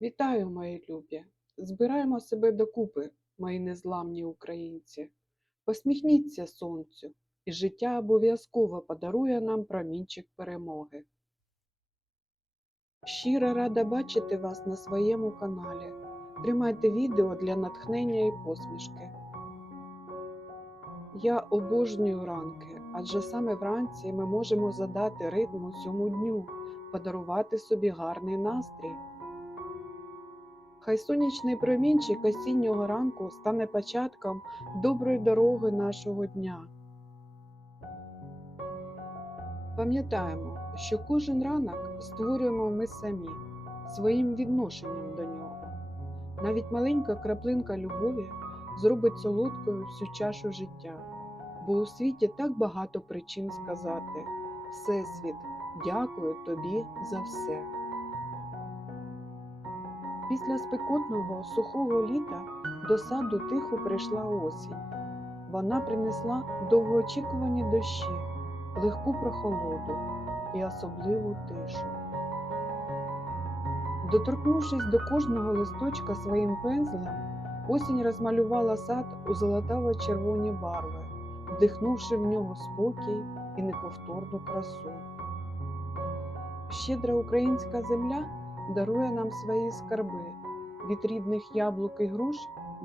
Вітаю, мої любі! Збираємо себе докупи, мої незламні українці. Посміхніться сонцю, і життя обов'язково подарує нам промінчик перемоги. Щиро рада бачити вас на своєму каналі. Тримайте відео для натхнення і посмішки. Я обожнюю ранки, адже саме вранці ми можемо задати ритм усьому дню, подарувати собі гарний настрій. Хай сонячний промінчик осіннього ранку стане початком доброї дороги нашого дня. Пам'ятаємо, що кожен ранок створюємо ми самі своїм відношенням до нього. Навіть маленька краплинка любові зробить солодкою всю чашу життя, бо у світі так багато причин сказати Всесвіт, дякую тобі за все. Після спекотного сухого літа до саду тихо прийшла осінь. Вона принесла довгоочікувані дощі, легку прохолоду і особливу тишу. Доторкнувшись до кожного листочка своїм пензлем, осінь розмалювала сад у золотаво-червоні барви, вдихнувши в нього спокій і неповторну красу. Щедра українська земля дарує нам свої скарби від рідних яблук і груш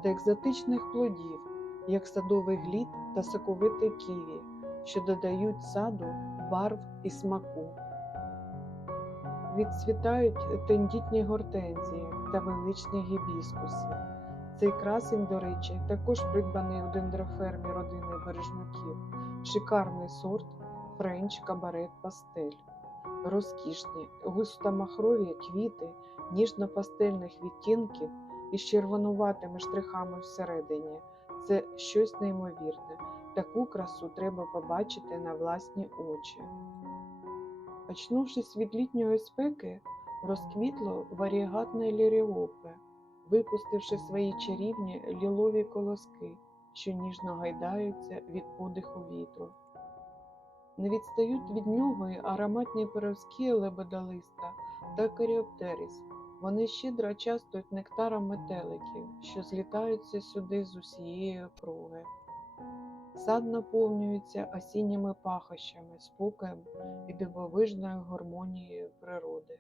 до екзотичних плодів, як садовий глід та соковите ківі, що додають саду барв і смаку. Відцвітають тендітні гортензії та величні гібіскуси. Цей красень, до речі, також придбаний у дендрофермі родини бережнюків, шикарний сорт френч кабарет пастель розкішні, густо-махрові квіти ніжно-пастельних відтінків із червонуватими штрихами всередині. Це щось неймовірне. Таку красу треба побачити на власні очі. Очнувшись від літньої спеки, розквітло варігатне ліріопе, випустивши свої чарівні лілові колоски, що ніжно гайдаються від подиху вітру. Не відстають від нього й ароматні пироски лебедолиста та каріоптеріс. Вони щедро частують нектаром метеликів, що злітаються сюди з усієї округи. Сад наповнюється осінніми пахощами, спокоєм і дивовижною гармонією природи.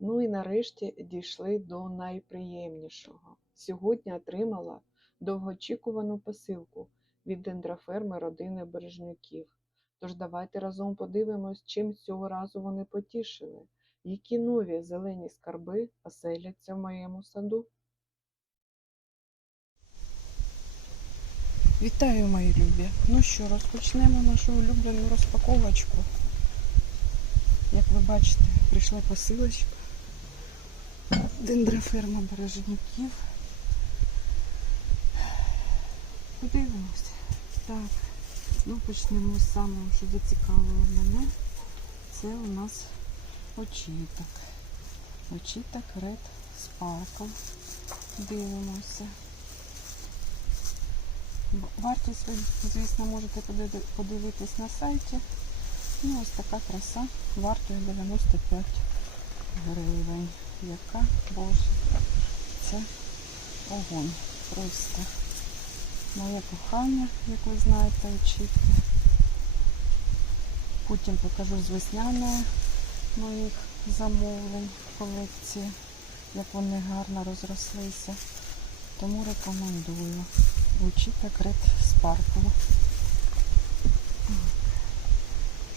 Ну і нарешті дійшли до найприємнішого. Сьогодні отримала довгоочікувану посилку від дендроферми родини Бережнюків. Тож давайте разом подивимось, чим цього разу вони потішили, які нові зелені скарби оселяться в моєму саду. Вітаю, мої любі! Ну що, розпочнемо нашу улюблену розпаковочку. Як ви бачите, прийшла посилочка. Дендроферма Бережнюків. Подивимося. Так. Ну, почнемо з самого, що зацікавило мене. Це у нас очіток. Очіток Red Sparkle. Дивимося. Вартість ви, звісно, можете подивитись на сайті. Ну, ось така краса вартує 95 гривень. Яка боже, це огонь. Просто. Моє кохання, як ви знаєте, очітки. Потім покажу з весняної моїх замовлень колекції, як вони гарно розрослися. Тому рекомендую. Очіток Red Sparkle.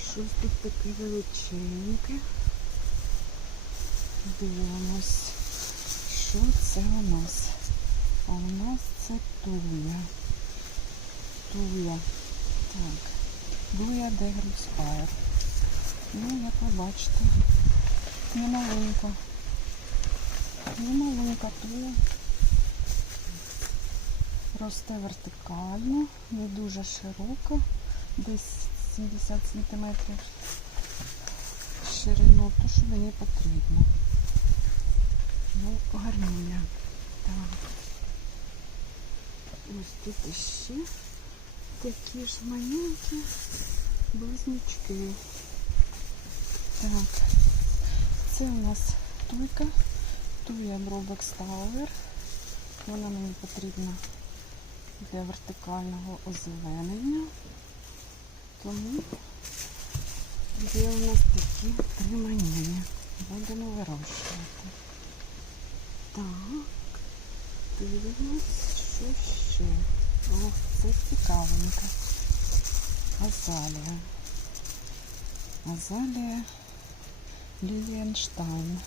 Щось тут таке величеньке. Дивимось, що це у нас? А у нас це туя. Туя. Так. Дуя де Грюспайр. Ну, як ви бачите, не маленька. Не маленька туя. Росте вертикально, не дуже широко, десь 70 см ширину, то що мені потрібно. Ну, гарнія. Так. Ось тут ще такі ж маленькі близнючки. Так, це у нас туйка Туя Бробекс Тауер. Вона мені потрібна для вертикального озеленення. Тому є у нас такі три манії. Будемо вирощувати. Так, дивимось, що ще. Ох, це цікавенько. Азалія. Азалія Лілієнштайн.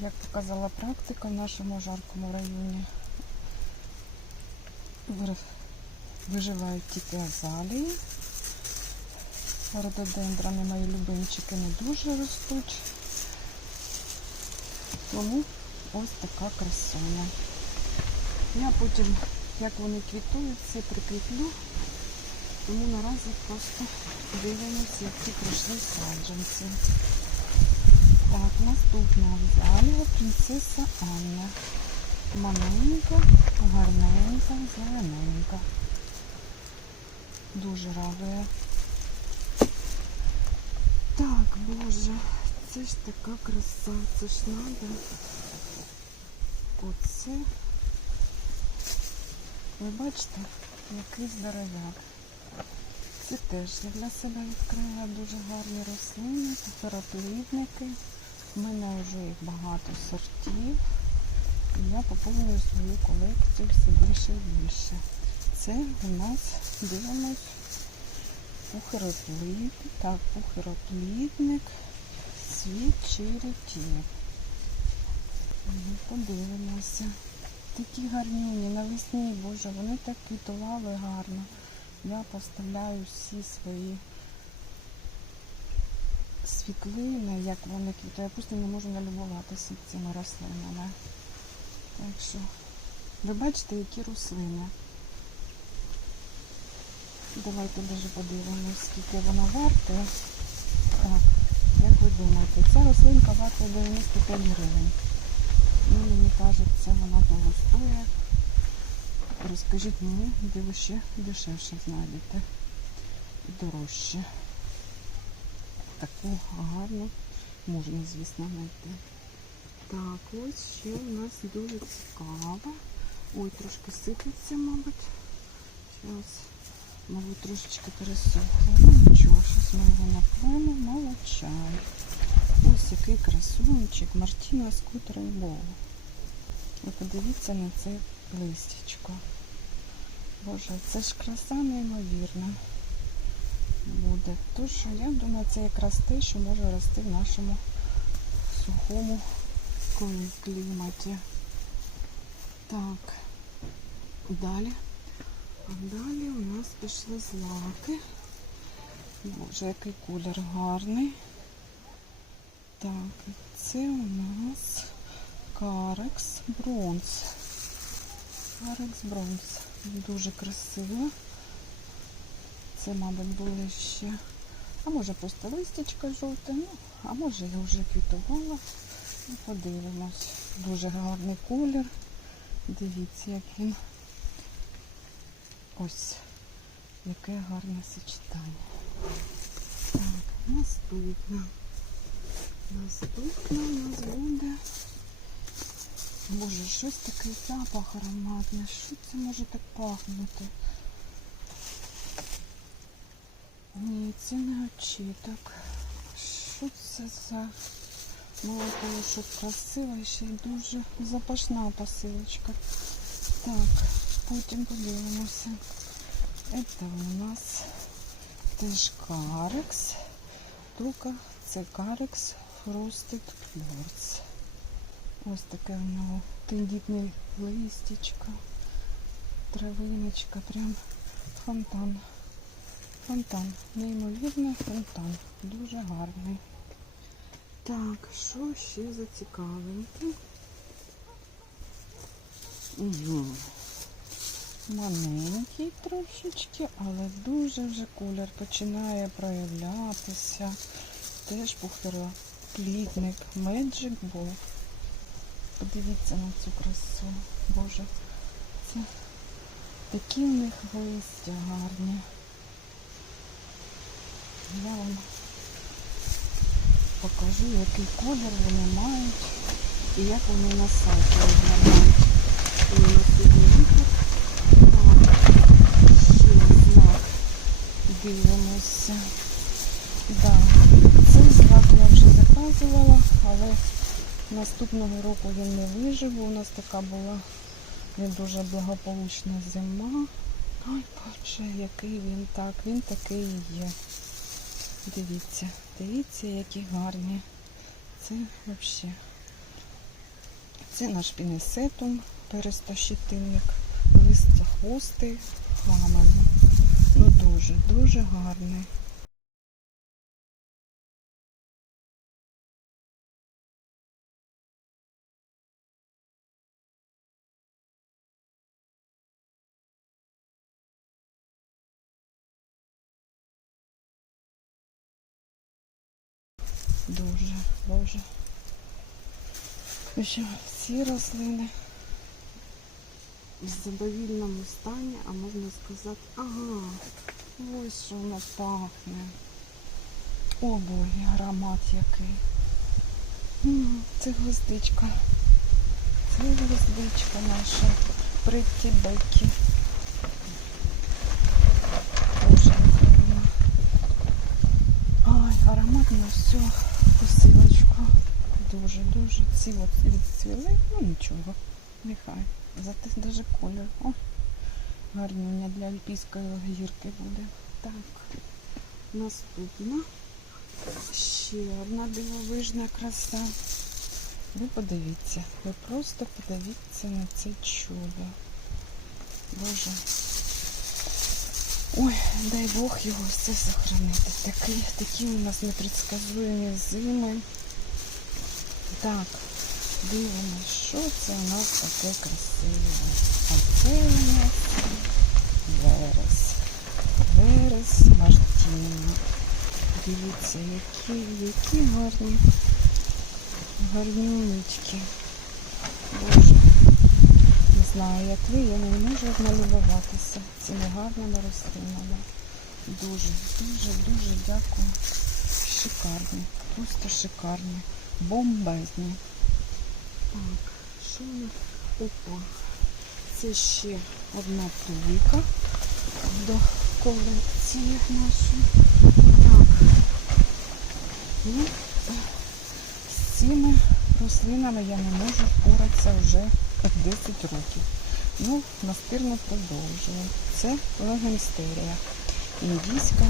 Як показала практика в нашому жаркому районі, виживають тільки азалії. Рододендрони мої любимчики не дуже ростуть. Тому ось така красоня. Я потім, як вони квітують, все прикріплю. Тому наразі просто дивимося, які прийшли саджанці. Так, наступна взялія принцеса Анна. Маленька, гарненька, зелененька. Дуже радує. Так, боже, це ж така краса, це ж надо. Оце. Ви бачите, який здоровяк. Це теж я для себе відкрила дуже гарні рослини, папероплідники. У мене вже їх багато сортів. І я поповнюю свою колекцію все більше і більше. Це у нас дивимось пухироплід, так, пухироплідник, світ черетів. Ну, Подивимося. Такі гарнюні навесні, боже, вони так квітували гарно. Я поставляю всі свої світлини, як вони квітують. Я просто не можу налюбуватися цими рослинами. Так що, ви бачите, які рослини. Давайте даже подивимось, скільки вона варта. Так, як ви думаєте, ця рослинка варта 95 гривень. Ну, мені кажеться, вона того стоїть. Розкажіть мені, де ви ще дешевше знайдете і дорожче. Таку гарну можна, звісно, знайти. Так, ось ще у нас дуже цікаво. Ой, трошки сипеться, мабуть. Зараз, мабуть, трошечки пересохло. Ну нічого, щось ми його напнемо, молочай. Ось який красунчик. Мартіна скутер Богу. Ви подивіться на це листячко. Боже, це ж краса неймовірна буде. Тож, я думаю, це якраз те, що може рости в нашому сухому кліматі. Так, далі. А далі у нас пішли злаки. Боже, який колір гарний. Так, це у нас Карекс Бронз. Карекс Бронз. Дуже красиво. Це, мабуть, були ще. А може просто листячка жовте, ну, а може я вже квітувала. Ну, подивимось. Дуже гарний колір. Дивіться, як він. Ось. Яке гарне сочетання. Так, наступна. Наступна у нас буде. Боже, щось такий запах ароматний. Що це може так пахнути? Ні, це не очіток. Що це за мало того, що красива, ще й дуже запашна посилочка. Так, потім подивимося. Це у нас теж карекс. Тільки це карекс Frosted Flowers. Ось таке в нього тендітне листячко, травиночка, прям фонтан. Фонтан, неймовірний фонтан, дуже гарний. Так, що ще за цікавеньке? Маленький трошечки, але дуже вже колір починає проявлятися. Теж пухтороплітник Magic Ball. Подивіться на цю красу. Боже, це такі в них листя гарні. Я вам покажу, який колір вони мають і як вони на сайті виглядають. І сьогодні. Так, ще знак. Дивимося. Заказувала, але наступного року він не вижив. бо У нас така була не дуже благополучна зима. Ой, боже, який він так, він такий і є. Дивіться, дивіться, які гарні. Це взагалі. Це наш пінесетум, перестощитинник, листя хвости, хламані. Ну дуже, дуже гарний. І Що всі рослини в задовільному стані, а можна сказати, ага, ось що воно пахне. О боги, аромат який. Це гвоздичка. Це гвоздичка наша. Притті Бекі. Боже, вона. Ай, ароматно все. Посилочку. Дуже, дуже. Ці от відцвіли. Ну нічого. Нехай. Зате даже колір. О, гарнюня для альпійської гірки буде. Так. Наступна. Ще одна дивовижна краса. Ви подивіться. Ви просто подивіться на це чудо. Боже. Ой, дай Бог його все сохранити. Такі, такі у нас непредсказуємі зими. Так, дивимось, що це у нас таке красиве. А це у нас верес. Верес Мартіна. Дивіться, які, які гарні, гарнюнечки. Боже, не знаю, як ви, я не можу налюбуватися цими гарними рослинами. Дуже, дуже, дуже дякую. Шикарні, просто шикарні, бомбезні. Так, що нас? Опа. Це ще одна плівка до колекції нашої. Так. Ну, е, з цими рослинами я не можу впоратися вже 10 років. Ну, настирно продовжую. Це легенстерія. Індійська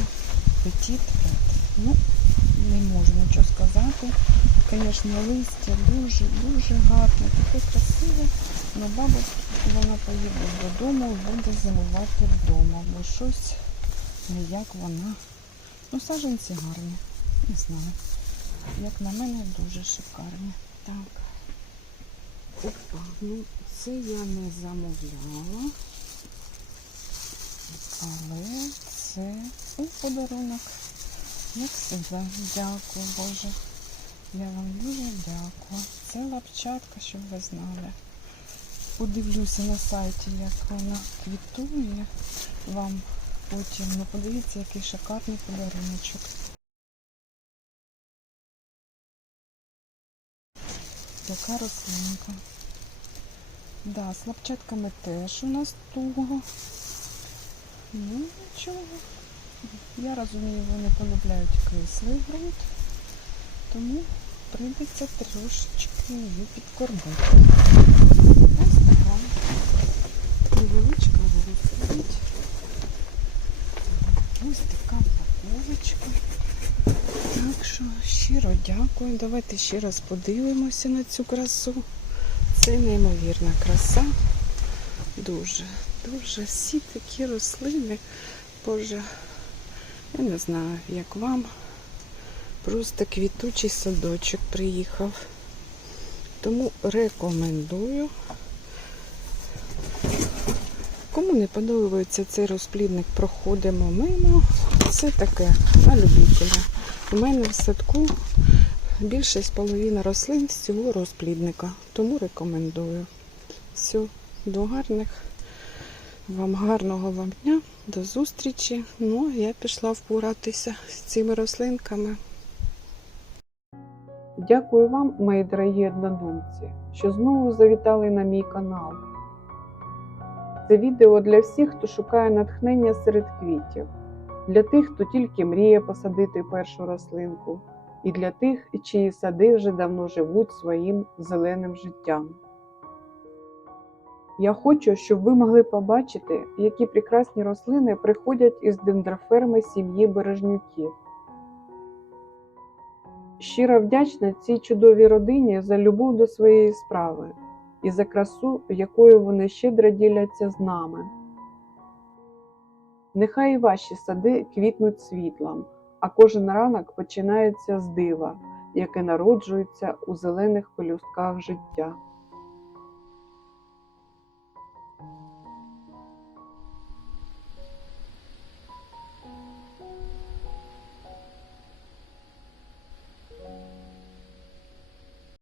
петіт ред. Ну, не можу нічого сказати. Звісно, листя дуже-дуже гарне, таке красиве. Але бабусь вона поїде додому і буде зимувати вдома, бо щось ніяк вона. Ну, саджанці гарні. Не знаю. Як на мене, дуже шикарні. Так. Опа, ну це я не замовляла. Але це у подарунок. Як себе. Дякую, Боже. Я вам дуже дякую. Це лапчатка, щоб ви знали. Подивлюся на сайті, як вона квітує вам потім. Ну подивіться, який шикарний подаруночок. Яка рослинка. Да, з лапчатками теж у нас туго. Ну, нічого. Я розумію, вони полюбляють кислий ґрунт, тому прийдеться трошечки її підкормити. Ось така невеличка виростить. Ось така упаковочка. Так що щиро дякую. Давайте ще раз подивимося на цю красу. Це неймовірна краса. Дуже, дуже всі такі рослини. Боже, я не знаю, як вам. Просто квітучий садочок приїхав. Тому рекомендую. Кому не подобається цей розплідник, проходимо мимо. Це таке на любителя. У мене в садку більшість половина рослин з цього розплідника. Тому рекомендую. Все, до гарних. Вам гарного вам дня, до зустрічі. Ну, я пішла впоратися з цими рослинками. Дякую вам, мої дорогі однодумці, що знову завітали на мій канал. Це відео для всіх, хто шукає натхнення серед квітів, для тих, хто тільки мріє посадити першу рослинку, і для тих, чиї сади вже давно живуть своїм зеленим життям. Я хочу, щоб ви могли побачити, які прекрасні рослини приходять із дендроферми сім'ї бережнюків. Щиро вдячна цій чудовій родині за любов до своєї справи і за красу, якою вони щедро діляться з нами. Нехай і ваші сади квітнуть світлом, а кожен ранок починається з дива, яке народжується у зелених пелюстках життя.